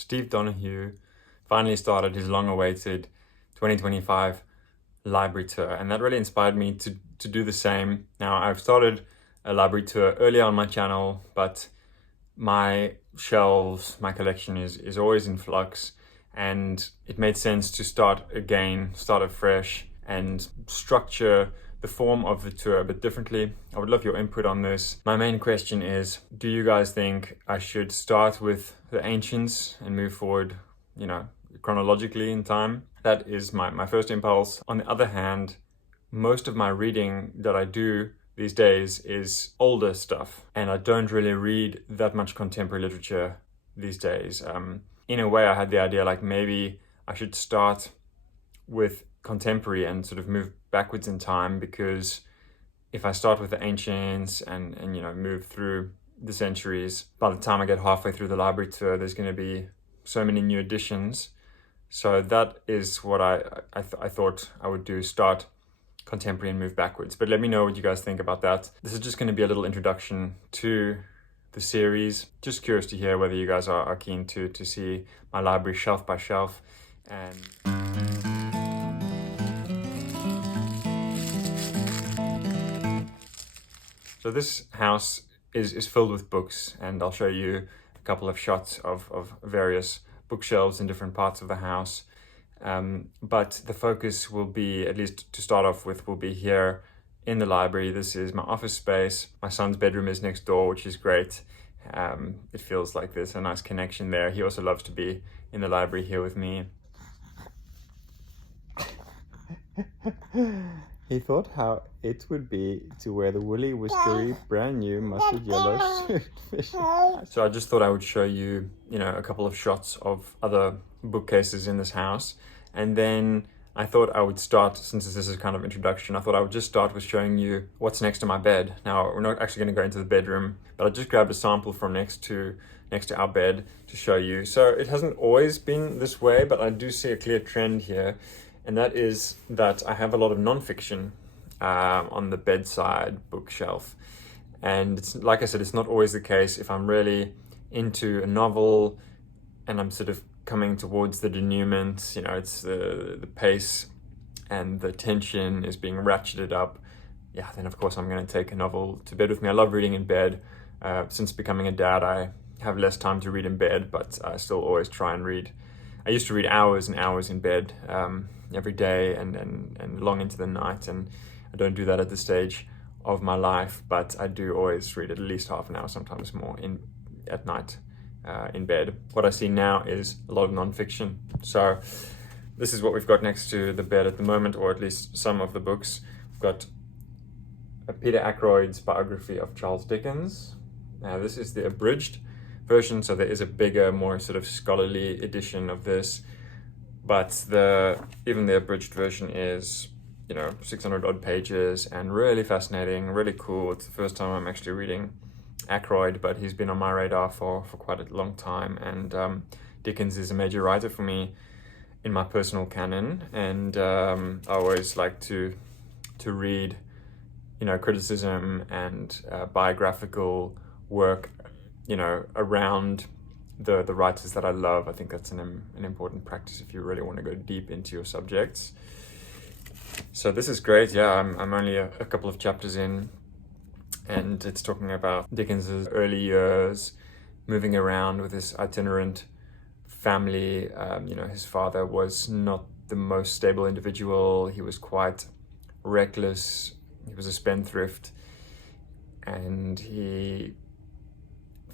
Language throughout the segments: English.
Steve Donahue finally started his long-awaited 2025 library tour, and that really inspired me to do the same. Now, I've started a library tour earlier on my channel, but my shelves, my collection is always in flux, and it made sense to start again, start afresh, and structure the form of the tour a bit differently. I would love your input on this. My main question is, do you guys think I should start with the ancients and move forward, chronologically in time? That is my first impulse. On the other hand, most of my reading that I do these days is older stuff, and I don't really read that much contemporary literature these days. In a way, I had the idea like maybe I should start with contemporary and sort of move backwards in time, because if I start with the ancients and move through the centuries, by the time I get halfway through the library tour, there's going to be so many new editions. So that is what I thought I would do, start contemporary and move backwards. But let me know what you guys think about that. This is just going to be a little introduction to the series. Just curious to hear whether you guys are keen to see my library shelf by shelf. And so this house is filled with books, and I'll show you a couple of shots of various bookshelves in different parts of the house. But the focus will be, at least to start off with, will be here in the library. This is my office space. My son's bedroom is next door, which is great. It feels like there's a nice connection there. He also loves to be in the library here with me. He thought how it would be to wear the woolly, whiskery, brand new mustard yellow suit. So I just thought I would show you, a couple of shots of other bookcases in this house. And then I thought I would start, since this is kind of introduction, I thought I would just start with showing you what's next to my bed. Now, we're not actually going to go into the bedroom, but I just grabbed a sample from next to our bed to show you. So it hasn't always been this way, but I do see a clear trend here. And that is that I have a lot of nonfiction on the bedside bookshelf. And it's, like I said, it's not always the case. If I'm really into a novel and I'm sort of coming towards the denouement, it's the pace and the tension is being ratcheted up, then of course I'm going to take a novel to bed with me. I love reading in bed. Since becoming a dad, I have less time to read in bed, but I still always try and read. I used to read hours and hours in bed every day and long into the night, and I don't do that at this stage of my life, but I do always read at least half an hour, sometimes more, at night in bed. What I see now is a lot of nonfiction. So this is what we've got next to the bed at the moment, or at least some of the books. We've got Peter Ackroyd's biography of Charles Dickens. Now this is the abridged version, so there is a bigger, more sort of scholarly edition of this, but even the abridged version is 600 odd pages and really fascinating, really cool. It's the first time I'm actually reading Ackroyd, but he's been on my radar for quite a long time, and Dickens is a major writer for me in my personal canon, and I always like to read criticism and biographical work around the writers that I love. I think that's an important practice if you really want to go deep into your subjects. So this is great. I'm only a couple of chapters in, and it's talking about Dickens's early years, moving around with this itinerant family. His father was not the most stable individual. He was quite reckless. He was a spendthrift, and he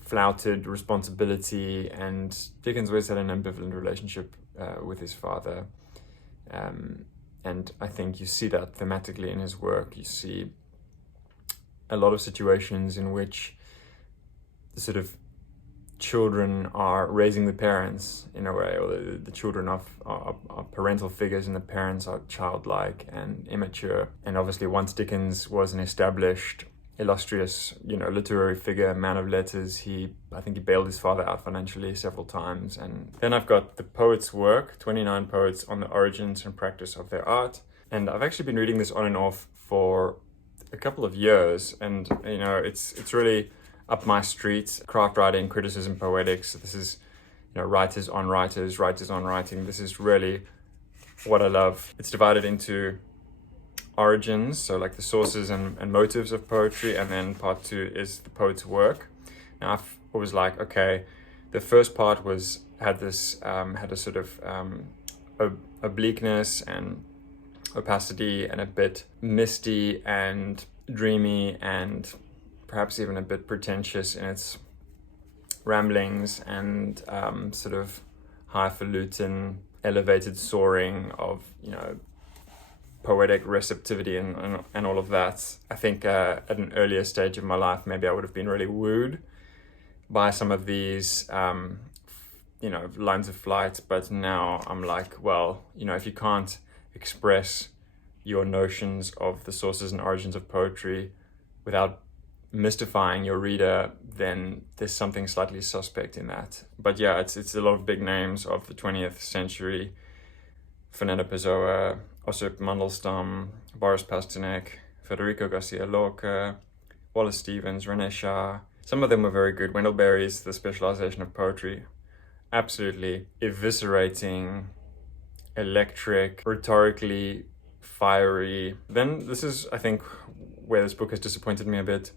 flouted responsibility, and Dickens always had an ambivalent relationship with his father. And I think you see that thematically in his work. You see a lot of situations in which the sort of children are raising the parents in a way, or the children are parental figures and the parents are childlike and immature. And obviously once Dickens was an established, illustrious, literary figure, man of letters, I think he bailed his father out financially several times. And then I've got the poet's work, 29 poets on the origins and practice of their art. And I've actually been reading this on and off for a couple of years, and it's really up my street. Craft writing, criticism, poetics. This is writers on writers, writers on writing. This is really what I love. It's divided into origins, so like the sources and motives of poetry, and then part 2 is the poet's work. Now I've always like, okay, the first part had a sort of obliqueness and opacity, and a bit misty and dreamy, and perhaps even a bit pretentious in its ramblings, and sort of highfalutin, elevated soaring of poetic receptivity and all of that. I think at an earlier stage of my life, maybe I would have been really wooed by some of these lines of flight, but now I'm like, well, if you can't express your notions of the sources and origins of poetry without mystifying your reader, then there's something slightly suspect in that. But yeah, it's a lot of big names of the 20th century: Fernando Pessoa, Osip Mandelstam, Boris Pasternak, Federico Garcia Lorca, Wallace Stevens, René Char. Some of them were very good. Wendell Berry's The Specialization of Poetry, absolutely eviscerating, electric, rhetorically fiery. Then this is, I think, where this book has disappointed me a bit.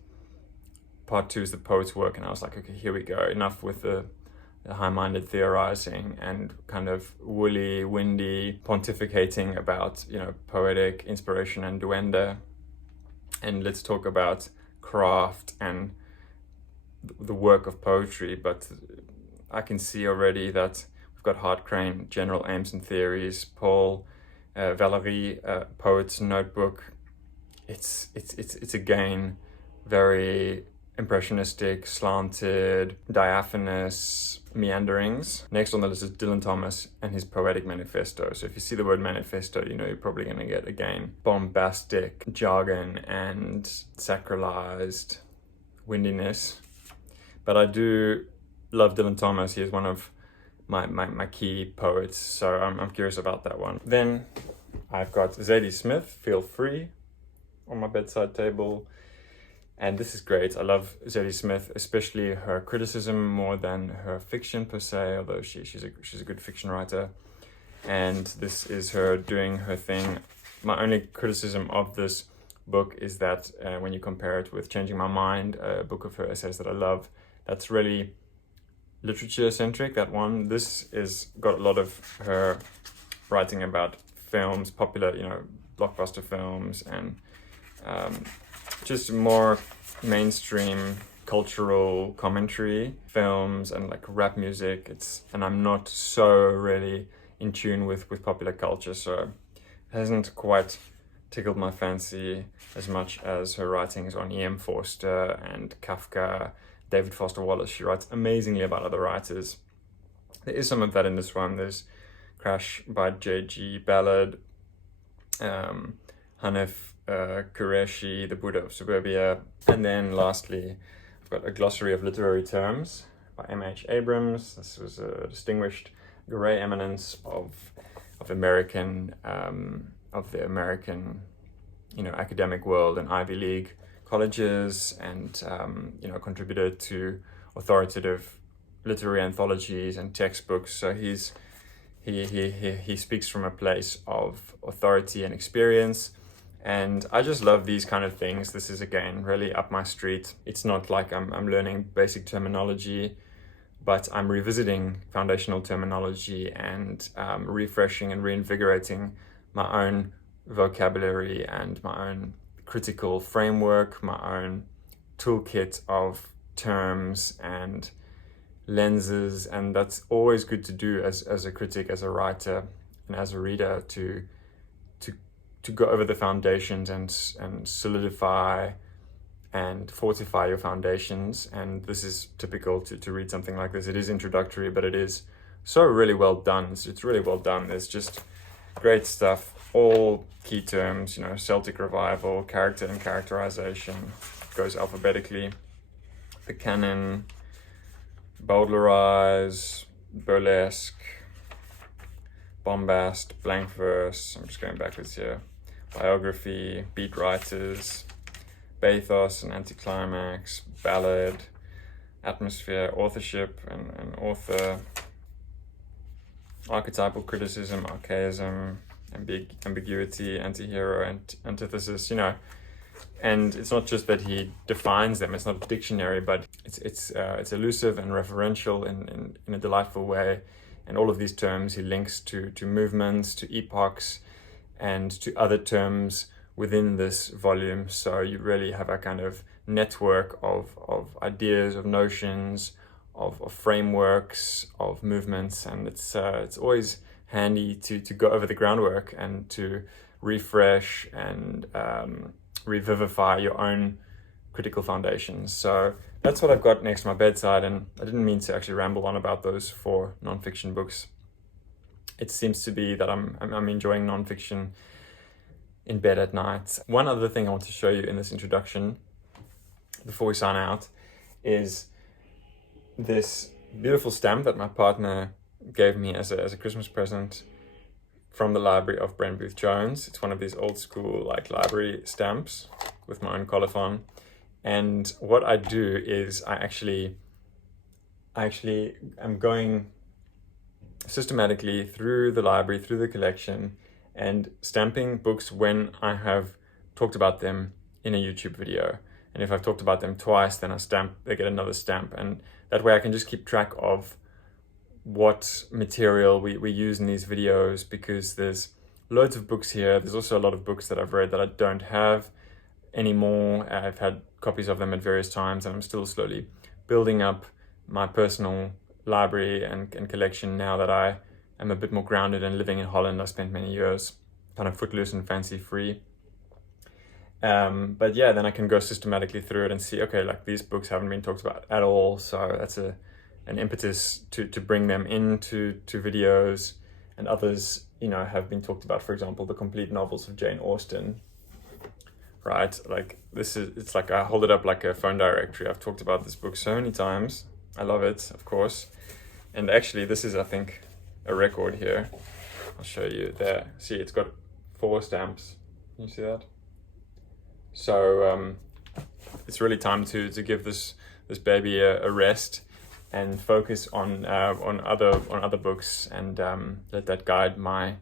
Part 2 is the poet's work, and I was like, okay, here we go. Enough with the high-minded theorizing and kind of woolly, windy pontificating about, poetic inspiration and duende. And let's talk about craft and the work of poetry. But I can see already that we've got Hart Crane, General Aims and Theories, Paul Valéry, Poet's Notebook. It's again very impressionistic, slanted, diaphanous meanderings. Next on the list is Dylan Thomas and his Poetic Manifesto. So if you see the word manifesto, you're probably going to get, again, bombastic jargon and sacralized windiness. But I do love Dylan Thomas. He is one of my key poets, so I'm curious about that one. Then I've got Zadie Smith, Feel Free, on my bedside table. And this is great. I love Zadie Smith, especially her criticism more than her fiction per se, although she's a good fiction writer. And this is her doing her thing. My only criticism of this book is that when you compare it with Changing My Mind, a book of her essays that I love, that's really literature-centric, that one. This is got a lot of her writing about films, popular, blockbuster films, and just more mainstream cultural commentary, films, and like rap music. And I'm not so really in tune with popular culture, so it hasn't quite tickled my fancy as much as her writings on E.M. Forster and Kafka, David Foster Wallace. She writes amazingly about other writers. There is some of that in this one. There's Crash by J.G. Ballard, Hanif Qureshi, The Buddha of Suburbia. And then lastly, I've got A Glossary of Literary Terms by M.H. Abrams. This was a distinguished grey eminence of the American academic world and Ivy League colleges, and contributed to authoritative literary anthologies and textbooks. So he speaks from a place of authority and experience. And I just love these kind of things. This is, again, really up my street. It's not like I'm learning basic terminology, but I'm revisiting foundational terminology and refreshing and reinvigorating my own vocabulary and my own critical framework, my own toolkit of terms and lenses. And that's always good to do as a critic, as a writer, and as a reader, to go over the foundations and solidify and fortify your foundations. And this is typical to read something like this. It is introductory, but it is so really well done. It's really well done. There's just great stuff. All key terms, Celtic revival, character and characterization, goes alphabetically. The canon, Bowdlerize, burlesque, bombast, blank verse. I'm just going backwards here. Biography, beat writers, bathos and anticlimax, ballad, atmosphere, authorship and author, archetypal criticism, archaism, ambiguity, anti-hero, and antithesis, you know. And it's not just that he defines them, it's not a dictionary, but it's elusive and referential in a delightful way. And all of these terms he links to movements, to epochs, and to other terms within this volume. So you really have a kind of network of ideas, of notions, of frameworks, of movements, and it's always handy to go over the groundwork and to refresh and revivify your own critical foundations. So that's what I've got next to my bedside, and I didn't mean to actually ramble on about those 4 nonfiction books. It seems to be that I'm enjoying nonfiction in bed at night. One other thing I want to show you in this introduction before we sign out is this beautiful stamp that my partner gave me as a Christmas present from the library of Brent Booth Jones. It's one of these old school like library stamps with my own colophon. And what I do is I actually am going systematically through the library, through the collection, and stamping books when I have talked about them in a YouTube video. And if I've talked about them twice, then they get another stamp. And that way I can just keep track of what material we use in these videos, because there's loads of books here. There's also a lot of books that I've read that I don't have anymore. I've had copies of them at various times, and I'm still slowly building up my personal library and collection now that I am a bit more grounded and living in Holland. I spent many years kind of footloose and fancy free. But yeah, then I can go systematically through it and see, okay, like these books haven't been talked about at all. So that's an impetus to bring them into videos, and others, you know, have been talked about. For example, the complete novels of Jane Austen, right? Like it's like I hold it up like a phone directory. I've talked about this book so many times. I love it, of course. And actually this is, I think, a record here. I'll show you there. See, it's got 4 stamps. Can you see that? So it's really time to give this baby a rest and focus on other books, and let that guide my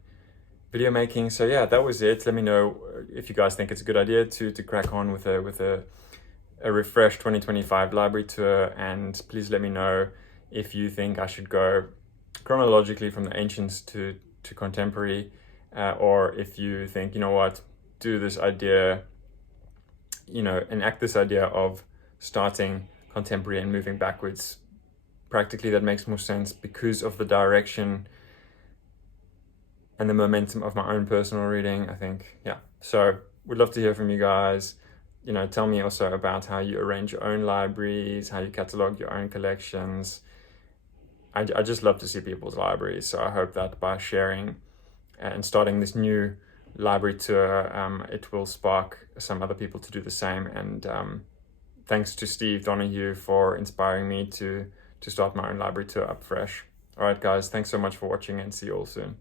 video making. So yeah, that was it. Let me know if you guys think it's a good idea to crack on with a refreshed 2025 library tour, and please let me know if you think I should go chronologically from the ancients to contemporary, or if you think, you know what, do this idea, you know, enact this idea of starting contemporary and moving backwards. Practically, that makes more sense because of the direction and the momentum of my own personal reading, I think. Yeah, so we'd love to hear from you guys. You know, tell me also about how you arrange your own libraries, how you catalog your own collections. I just love to see people's libraries, so I hope that by sharing and starting this new library tour, it will spark some other people to do the same. And thanks to Steve Donahue for inspiring me to start my own library tour up fresh. All right, guys, thanks so much for watching, and see you all soon.